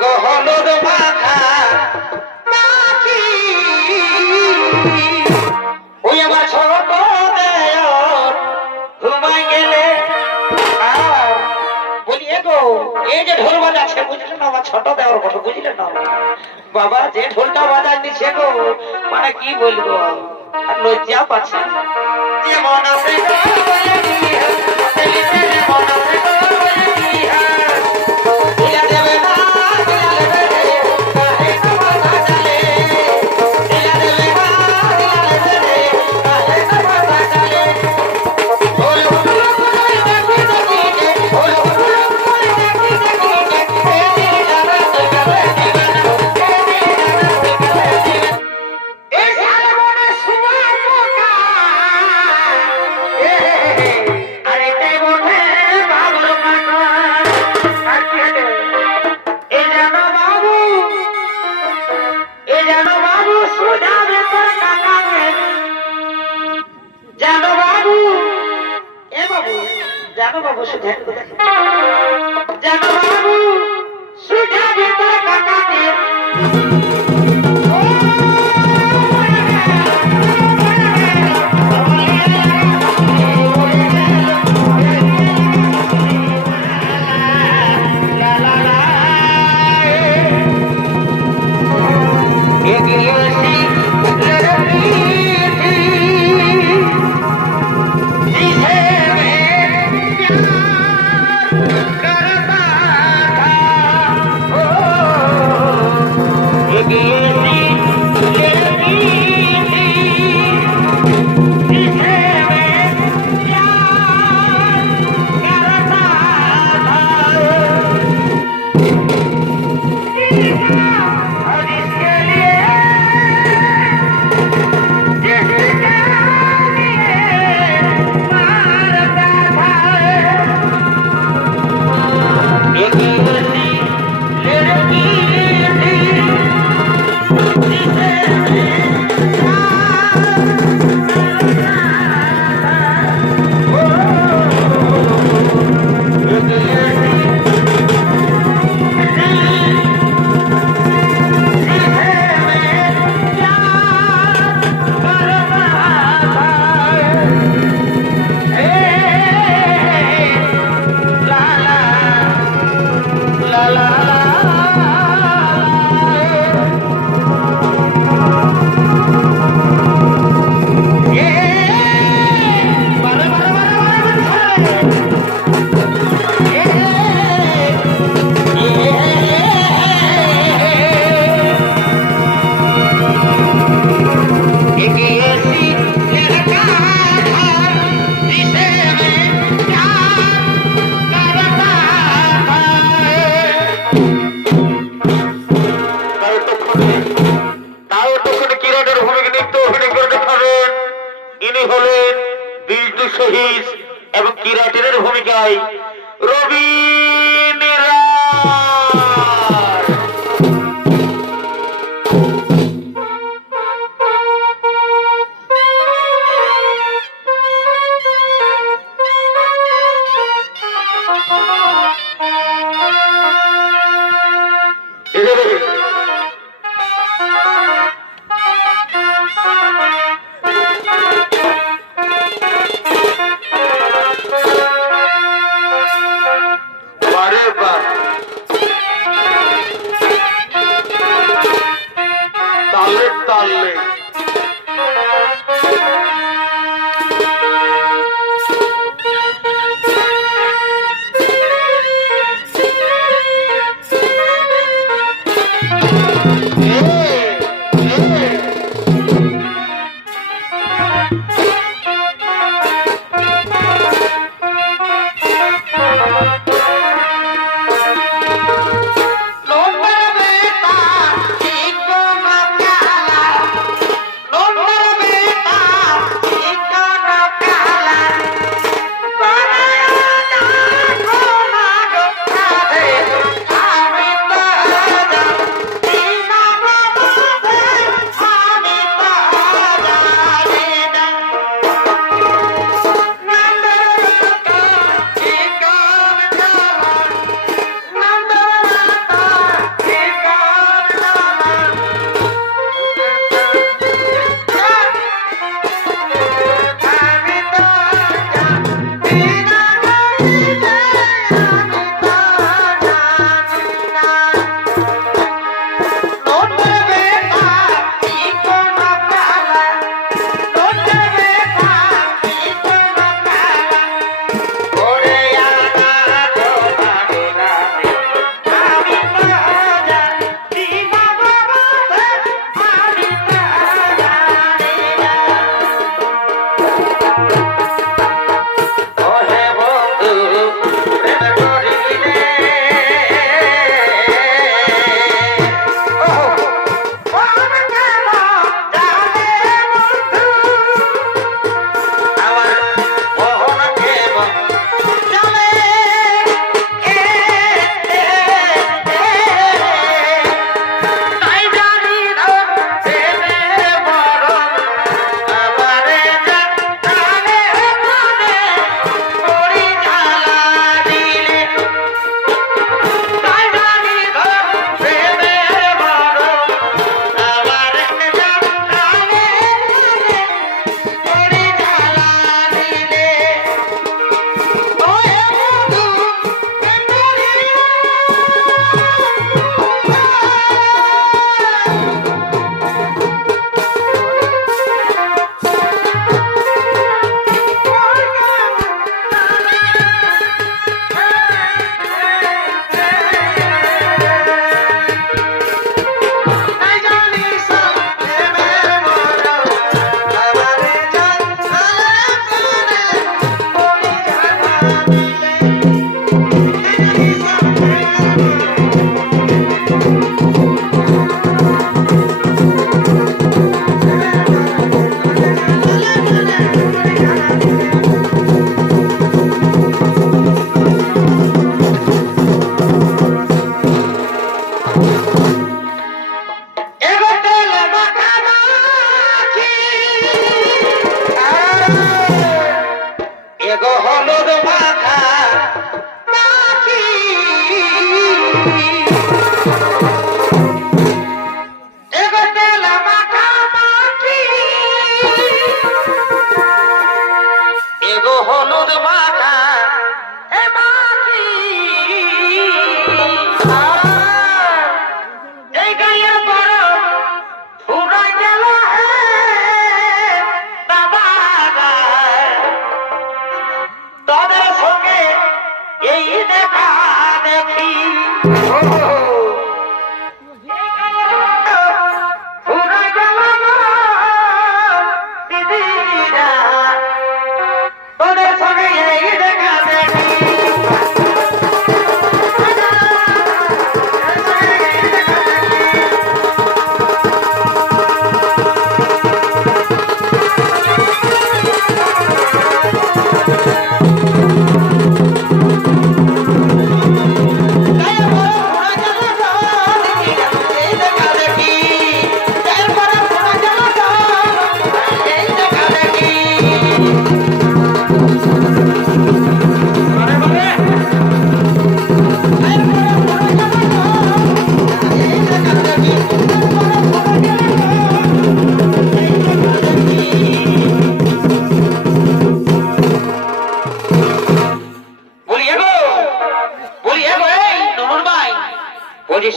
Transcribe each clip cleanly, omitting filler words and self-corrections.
গো হলুদ মাখা মাখি ওই আমার ছোট দেওর ঘুমাই গেলে বলি গো এই যে ঢোল বাজাচ্ছে বুঝলে না আমার ছোট দেওয়ার কথা বুঝলে না বাবা যে ঢোলটা বাজার নিচ্ছে গো মানে কি বলবো আর লজ্জা পাচ্ছে যেমন আছে জানো বাবু সুধা জানো বাবু সুধা তোর কাকাকে এবং কিরাটের ভূমিকায় রবি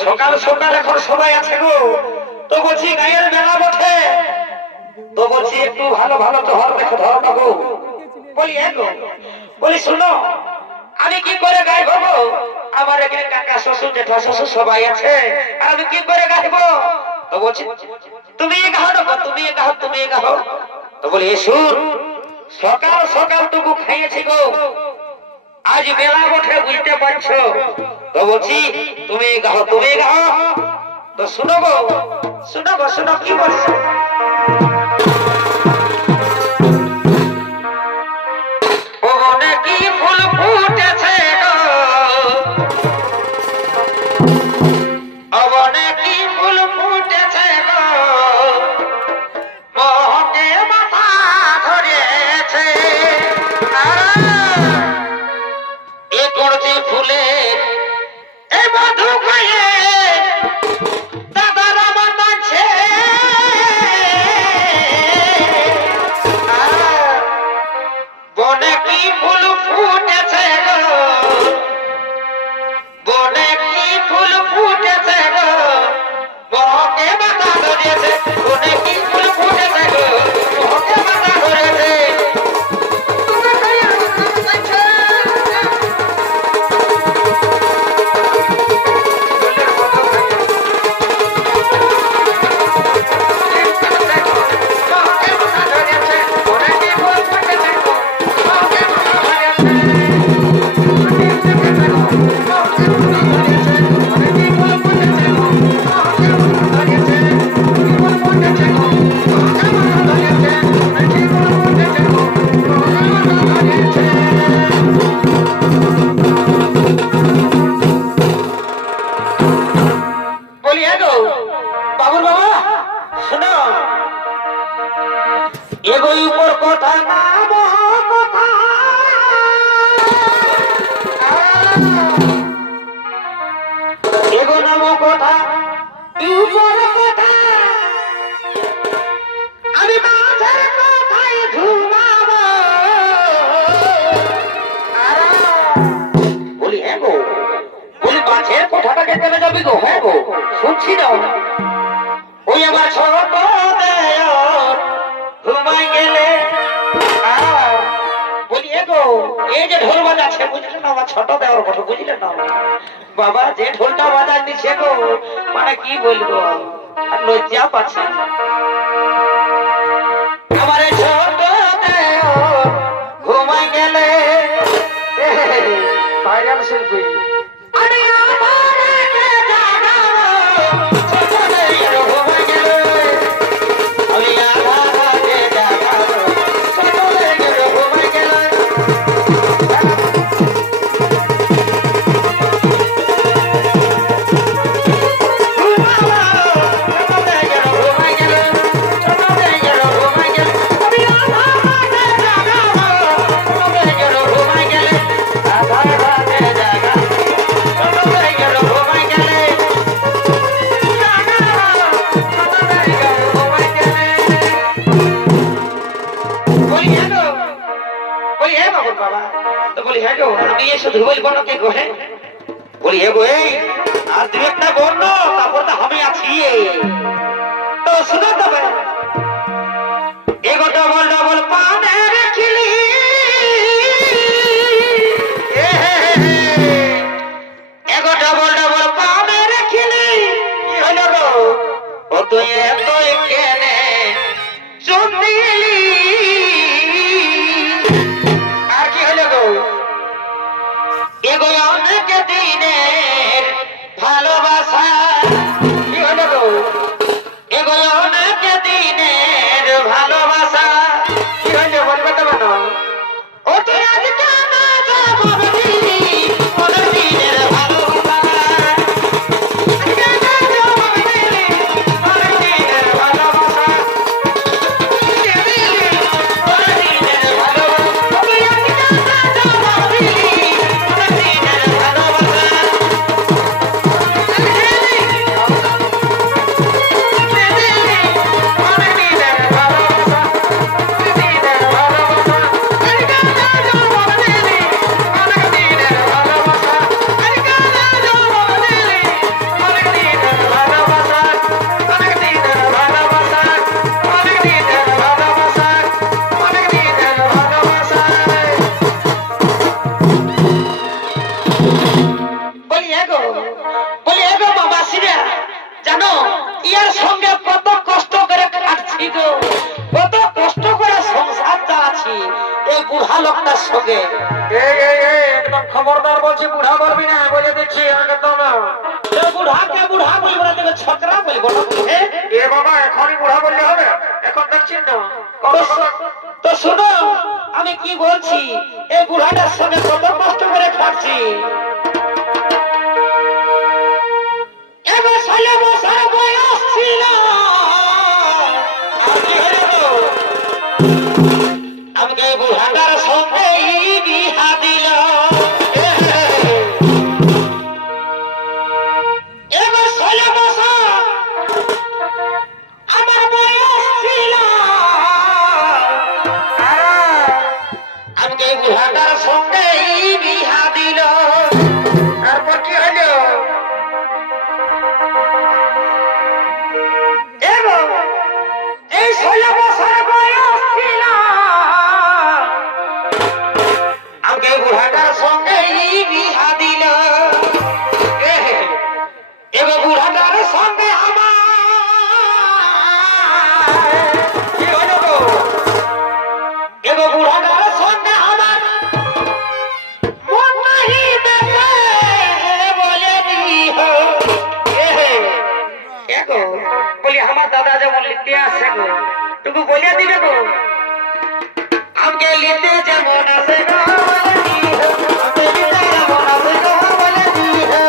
সকাল সকাল এখন সবাই আছে গো, তো বলছি গায়ের মেলা বটে, তো বলছি একটু ভালো ভালো তো হর দেখো ধর না গো। বলি গো, বলি শুনো আমি কি করে গাইব গো, আমার এখানে কাকা শ্বশুর জেঠা শ্বশুর সবাই আছে, আর আমি কি করে গাইব? তো বলছি তুমি গাও না, তুমি গাও, তুমি গাও। তো বলি সুর সকাল সকাল টুকু খাইয়েছি গো, আজ মেলা বটে বুঝতে পারছো, তো বলছি তুমি গাও, তুমি গাও। তো শুনো গো, শুনো গো, শুনো কি বলছো। শুনছি না ওই আমার ছোট ঘুমাই গেলে, বলি গো এই যে ঢোল বাজাচ্ছে বুঝলে না, আমার ছোট দেওয়ার কথা বুঝলে না বাবা, যে ঢোলটা বাজার নিচ্ছে গো মানে কি বলবো, আর লজ্জা পাচ্ছে আমার ছোট ঘুমাই গেলে ভাইরাল শিল্পী বলি হে বাবুর বাবা। তো বলি হ্যাঁ গো আমি এই শুধু বলবো না কে গো হে বলি হে গো এই আর দু একটা বললো তারপর তো আমি আছি তো শুনে তবে এগো ডবল ডবল পানের খিলি এগো ডবল ডবল পানের খিলি কি হলো গো ও তুই এত কেনে চুমদিলি আর কি হলো গো এগো অনেক দিনের ভালোবাসা কি হলো গো এগো অনেক দিনের ভালোবাসা কি হলো বলবে তো মানো ও তুই আজ কেন যাবি অনেক দিনের ভালোবাসা কেন যাবি অনেক দিনের ভালোবাসা অনেক দিনের ভালোবাসা তুই আজ কেন যাবি অনেক দিনের ভালোবাসা জানো ইয়ার সঙ্গে কত কষ্ট করে খাচ্ছি গো কত কষ্ট করে সংসার চালাচ্ছি এই বুড়া লোকটার সঙ্গে একদম খবরদার বলছি বুড়া বলবি না বলে দিচ্ছি একদম বুড়াকে বুড়া বলবো না তোকে ছকরা বলবো না এ বাবা এখনই বুড়া বললে হবে এখন দেখছেন না তো শোনো আমি কি বলছি এই বুড়াটার সঙ্গে কত কষ্ট করে খাচ্ছি এবার 16 বছর বয়স ছিল আমাকে বুড়াটার সঙ্গে বিহা দিল এবার 16 বছর আমার বয়স ছিল আমাকে বুড়াটার সঙ্গে বিহা দিল তারপর কি হলো এই 16 বছর বয়স ছিল আমাকে বুড়াটার সঙ্গে বিহা দিল এবার বুড়াটার সঙ্গে আমার কি হলো গো এবার বুড়াটার সঙ্গে আমার মন নাহি দেখে বলে দিহ গো বলি আমার দাদা যেমন লিখতে আসে গো তুমি বলে দিবে গো আমাকে লিখতে যেমন আসে গো আমাকে লিখতে যেমন আসে গো বলে দিবে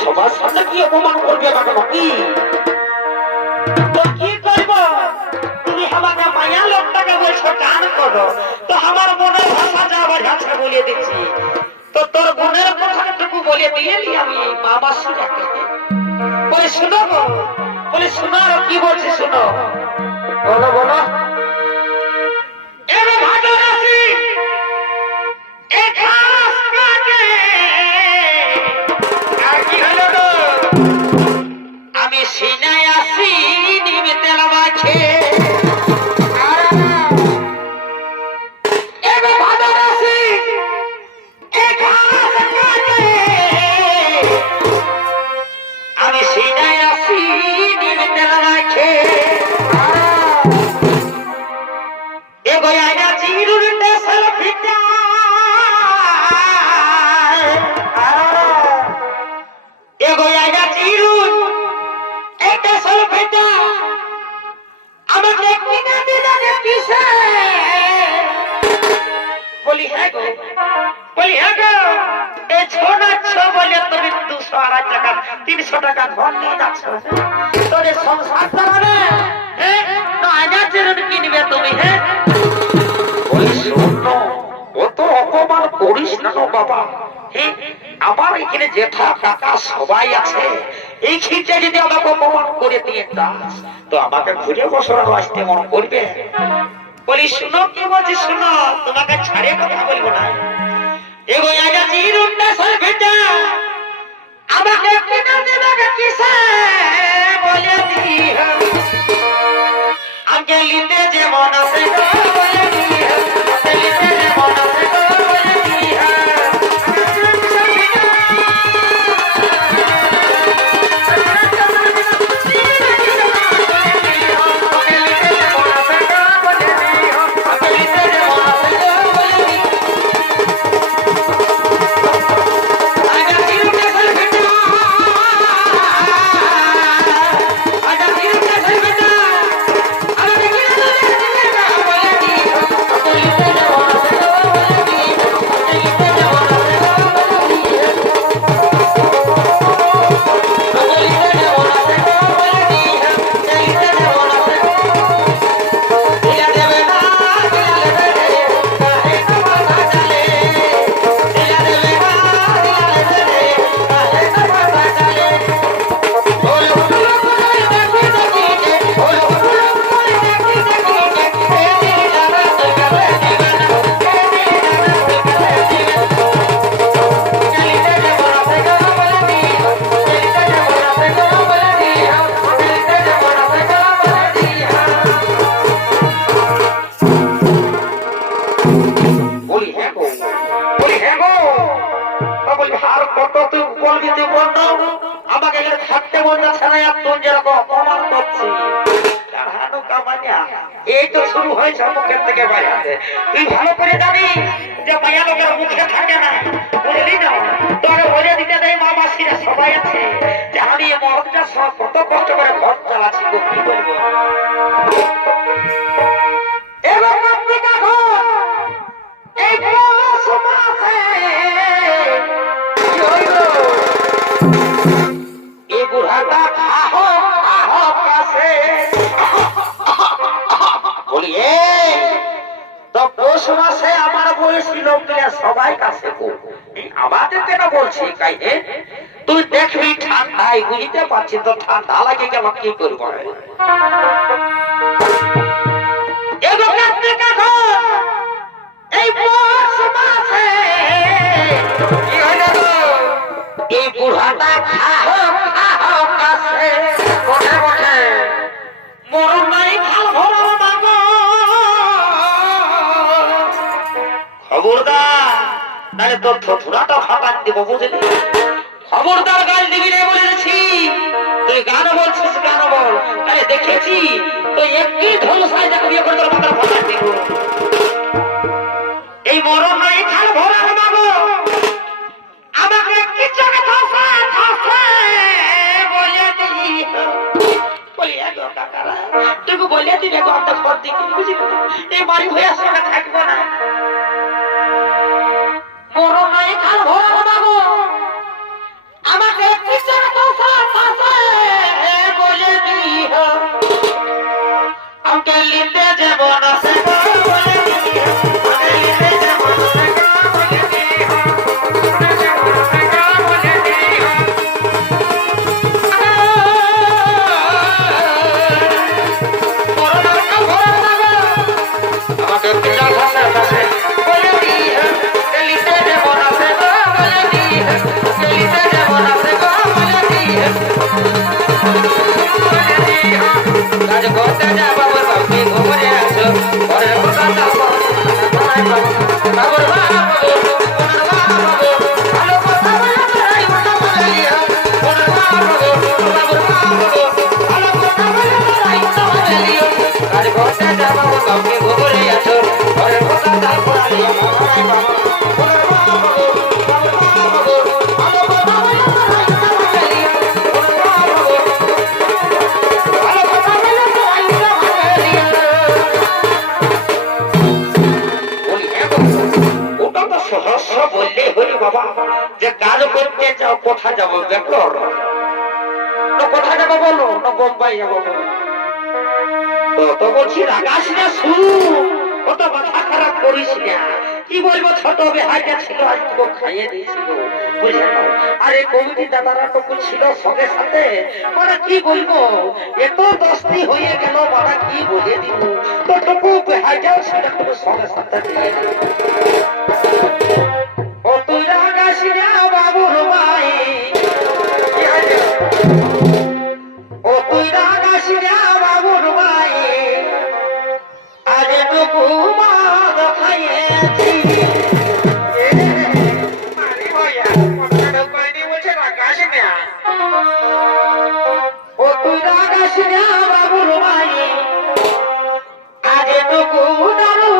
সবার সাথে কি অপমান করবে কি কি করব তুমি আমাকে মায়া লোকটাকে বলছো গান করো তো আমার মনের ভাষা যা বাজাচ্ছে বলে দিচ্ছি তো তোর গুণের কথাটুকু বলে দিয়ে আমি মা মাসিরাকে বলে শুনো বলে শোনো আর কি বলছি শোনো বলো বলো এবার ভালো রাশি আমি সিনায় আসি নিমে তেল মাখে এবার ভালো রাশি আছে এগো আইনা চিরুরিতে সেলফিটা এগো আইনা চিরুর এটা সেলফিটা আমাকে কিনা দিলে কিসে বলি হ্যাঁ গো এই ছোনাচ্ছ বলে তুমি 200 টাকা 300 টাকা ধন নিয়ে যাচ্ছ তোর সংসার চালাবে না আইনা চিরুর কিনবে তুমি হ্যাঁ অত অপমান করিস না বাবা আমার এখানে জেঠা কাকা সবাই আছে এই ক্ষেত্রে যদি আমাকে অপমান করে দিয়ে দাস তো আমাকে ঘুরে বসরানো আসতে মন করবে বলি শুনো কি বলছি শুনো তোমাকে ছাড়ে কথা বলবো না এগো আইনা চিরুনটা সরবেটা আমাকে কিনা দেবে কিসে বলে দিই আগে লিতে যেমন আছে বলে দিই লিতে যেমন আছে বলে দিই এই তো শুরু হয়েছে মুখের থেকে বাইরে তুই ভালো করে জানিস যে মায়া লোকের মুখে থাকে না বুঝলি না তোকে বলে দিতে দেয় মা মাসিরা সবাই আছে যে আমি এই মহলটা সব কত কষ্ট করে ঘর চালাচ্ছি কি বলবো এবার এই সমাজে এই বুড়াটা আহো আহো কাছে বলি তো পৌষ মাসে আমার বয়সী লোকগুলা সবাই কাছে আমাদের কেন বলছি কাইনে তুই দেখবি ঠান্ডায় বুঝতে পারছি তো ঠান্ডা লাগে গেল কি করবো এই পৌষ মাসে কি হলো এই বুড়াটা খাহো খাহো কাছে বসে বসে মরণ নাই খাল ভরা মাগো খবরদার নাহলে তোর থুরাটা ফাটান দিব বুঝলি খবরদার গাল দিবি রে বলেছি তুই গান বলছিস গান বল আরে দেখেছি তুই একটি ঢোল সাইজা বিয়ে করে তোর মাথা ফাটান দিব এই মরণ নাই খাল ভরা মাগো আমাকে কিছু কথা বলে দিই বলি এগো কাকারা তুই বলে দিবি এগো আমরা ঘর দিকে বুঝলি এই বাড়ি হয়ে আসলে থাকবো না মরণ নাই খাল ভরা মাগো আমাকে কিছু কথা বলে দিই আমাকে লিতে যাব না সে বলে দিই আমাকে লিতে যাব না সে বলে দিই আমাকে পিতা ভাষা বলে দিই লিতে যাব না সে বলে কোথায় যাবো ব্যাঙ্গালোর না কোথায় যাবো বলো না বোম্বাই যাবো বলো তো বলছি রাগাস না শুরু কত মাথা খারাপ করিস না কি বলবো ছোট বেহাইটা ছিল আজ তোকে খাইয়ে দিয়েছিল বুঝে নাও আরে কমিটি দাদারা টুকু ছিল সঙ্গে সাথে মানে কি বলবো এত দস্তি হয়ে গেল মানে কি বলে দিব তো টুকু বেহাইটাও ছিল টুকু সঙ্গে সাথে দিয়ে ও তুই রাগাস না বাবুর ভাই ও তুই রাগাস না বাবুর ভাই আরে টুকু মাদ খাইয়েছি ও তুই রাগাস না বাবুর ভাই আরে টুকু দারু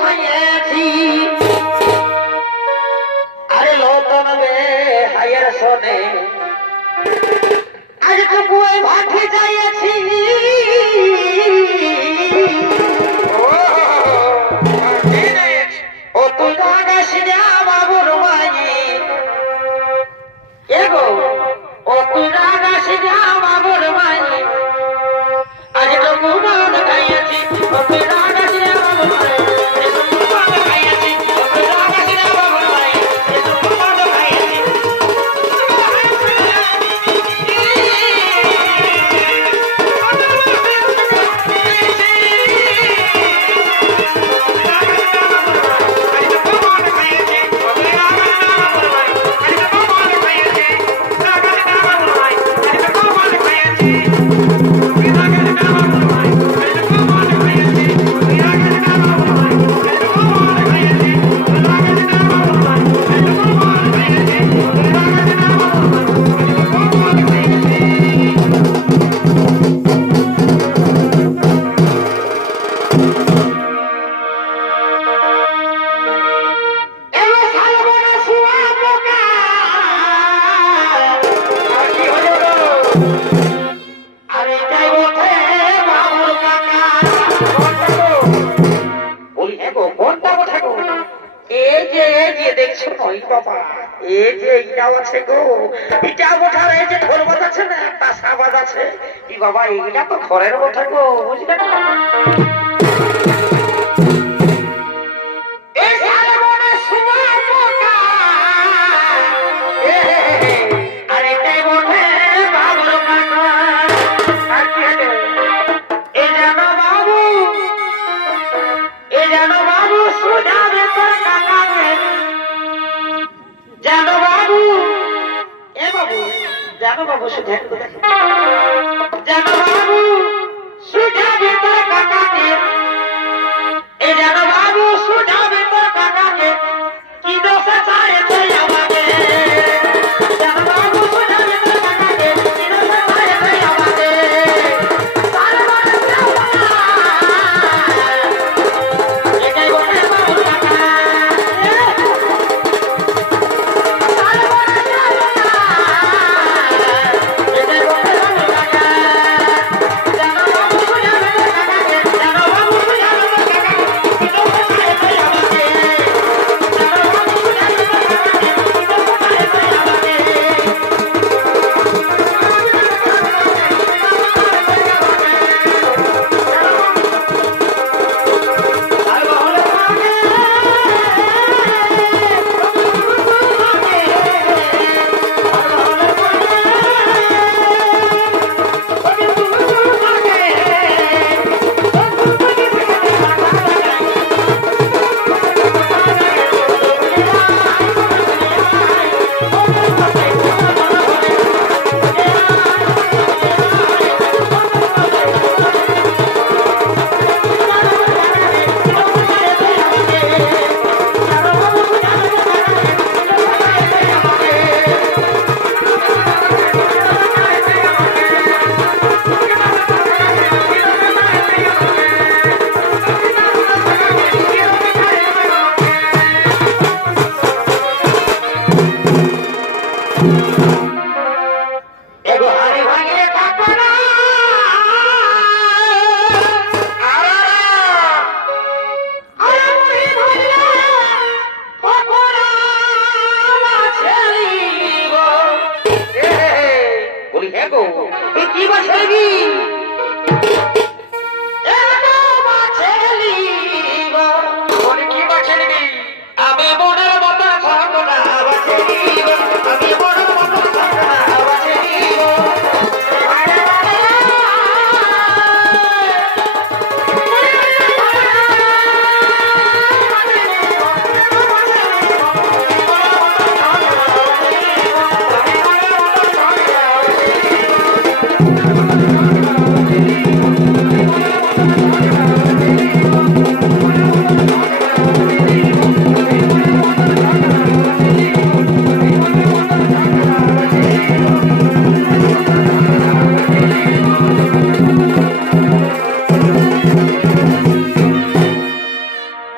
খাইয়েছি আরে লোতন বে হায়ের শোনে আজ টুকু ভাঠে যাইয়াছি ও তুই রাগাস না বাবুর ভাই এগো ও তুই রাগাস না বাবুর ভাই আজ টুকু মাদ খাইয়েছি ও তুই রাগাস না বাবুর ভাই আজ টুকু মাদ খাইয়েছি ও তুই রাগাস না বাবুর ভাই আজ টুকু মাদ খাইয়েছি বাবা এইগুলা তো ঘরের কথা গো বুঝলে না জানো বাবু এ বাবু জানো বাবু শুধু জানো বাবু সুঝাবে তোর কাকাকে এ জানো বাবু সুঝাবে তোর কাকাকে কি দোষ চাইছে আমাকে জানো বাবু সুঝাবে তোর কাকাকে কি দোষ চাইছে আমাকে তার মানে এটাই বলে বাবুর কাকা তার মানে এটাই বলে বাবুর কাকা জানো বাবু সুঝাবে তোর কাকাকে জানো বাবু বলি হ্যাঁ গো এ কি বাছেলি আমি মনের মতো ঘটনা বাছেলি আমি মনের মতো ঘটনা বাছেলি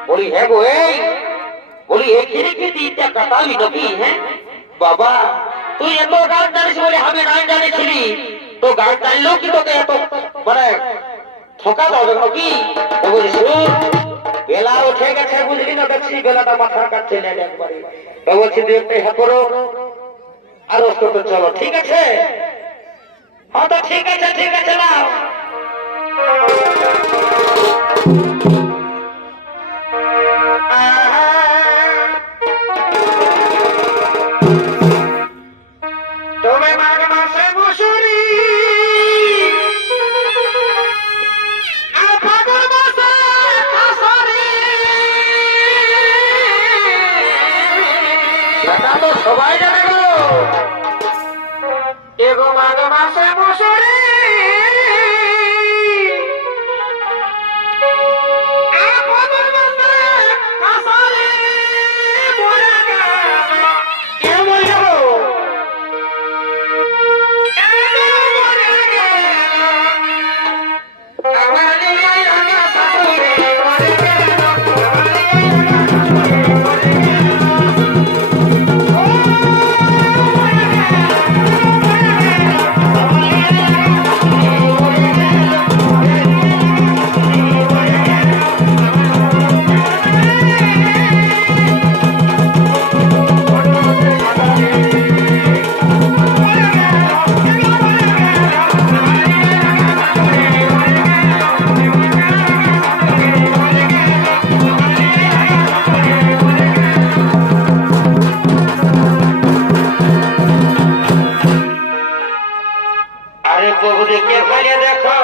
বলি হ্যাঁ গো এই বলি এখানে কি দিনটা কাটালি নাকি হ্যাঁ বাবা তুই এত গান জানিস বলে আমি নাই জানিছিলি তো গান জানলেও কি তোকে এত মানে ঠকা দাও নাকি বলি শুন বেলা উঠে গেছে বুঝলি না দেখছি বেলাটা মাথার কাছে নেই একবারে বলছি তুই একটা হ্যাঁ করো আর তো চলো ঠিক আছে হ্যাঁ তো ঠিক আছে নাও তুমি মাঘ মাসে মুসুরি আর ফাগুন মাসে কাসরি সেটা তো সবাই জানে গো এগো মাঘ মাসে মুসুরি আর ফাগুন মাসে কাসরি মরে গেল কে মরে গেল আরে বহু দেখে ভাইয়া দেখো